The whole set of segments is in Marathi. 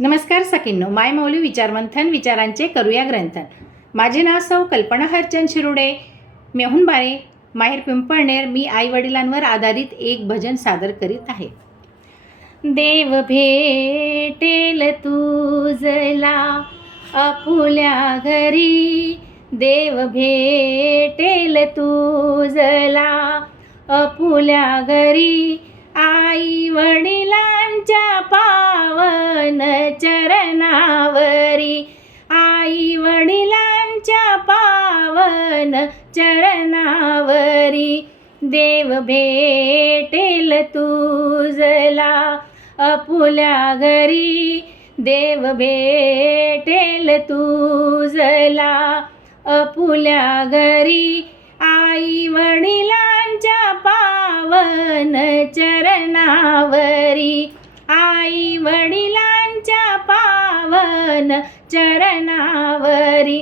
नमस्कार सखींनो, माय मौली विचारमंथन विचारांचे करूया ग्रंथन. माझे नाव सौ कल्पना हरचंद शिरुडे, मेहुण बारे, माहेर पिंपळनेर. मी आई वडिलांवर आधारित एक भजन सादर करीत आहे. देव भेटेल तुझला आपुल्या घरी, देव भेटेल तुझला आपुल्या घरी. आई वडिलांच्या पावन चरणावरी, आई वडिलांच्या पावन चरणावरी. देव भेटेल तुझला आपुल्या घरी, देव भेटेल तुझला आपुल्या घरी. आई वडिलांच्या पावन चरणावरी, आई वडिलांच्या पावन चरणावरी.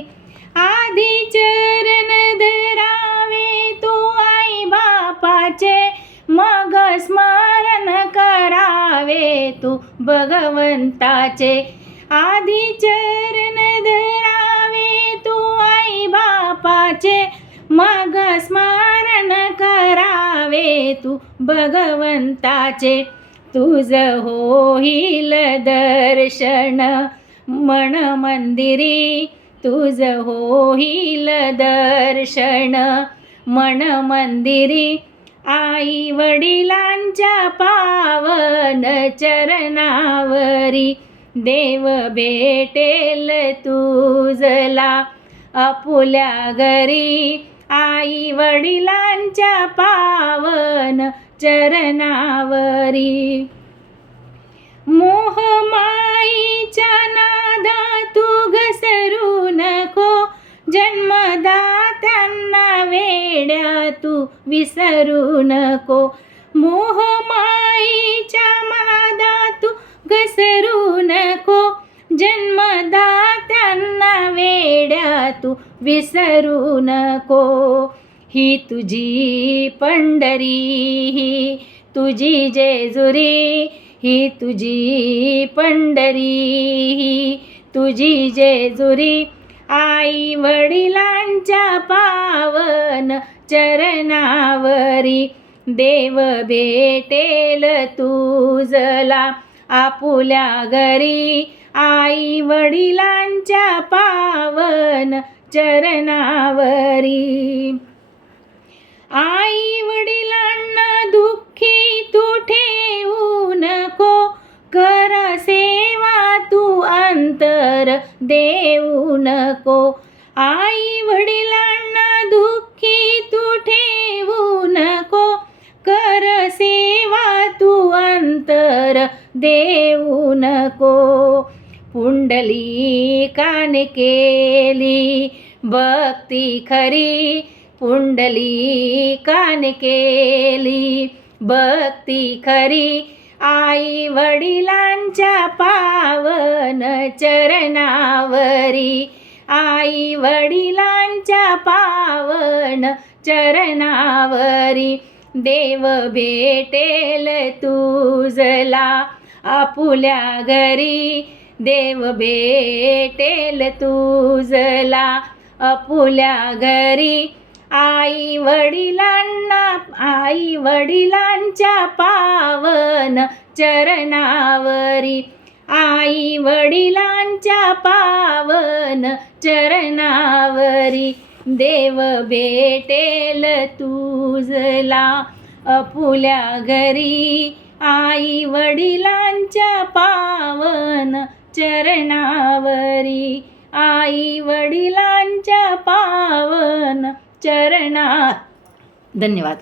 आधी चरण धरावे तू आई बापाचे, मग स्मरण करावे तू भगवंताचे. आधी चरण धरावे तू आई बापाचे, मग स्मरण करावे तू भगवंताचे. तुझ होईल दर्शन मन मंदिरी, तुझ होईल दर्शन मन मंदिरी. आई वडिलांच्या पावन चरणावरी, देव भेटेल तुझला आपुल्या घरी. आई वडिलांच्या पावन चरणावरी. मोह माईच्या नादा तू घसरू नको, जन्मदात्यांना वेड्या तू विसरू नको. मोह माईच्या नादा तू घसरू नको, जन्मदात्यांना वेड्या तू विसरू नको. ही तुझी पंढरी, ही तुझी जेजुरी, ही तुझी पंढरी, ही तुझी जेजुरी. आई वडिलांच्या पावन चरणावरी, देव भेटेल तुझला आपुल्या घरी. आई वडिलांच्या पावन चरणावरी. आई वडिलांना दुःखी तू ठेवू नको, कर सेवा तू अंतर देऊ नको. आई वडिलांना दुःखी तू ठेवू नको, कर सेवा तू अंतर देऊ नको. पुंडलिकाने केली भक्ती खरी, पुंडलिकाने केली भक्ती खरी. आई वडिलांच्या पावन चरणावरी, आई वडिलांच्या पावन चरणावरी. देव भेटेल तुझला आपुल्या घरी, देव भेटेल तुझला आपुल्या घरी. आई वडिलांच्या पावन चरणावरी, आई वडिलांच्या पावन चरणावरी. देव भेटेल तुझला आपुल्या घरी, आई वडिलांच्या पावन चरणावरी, आई वडिलांच्या पावन चरणा. धन्यवाद.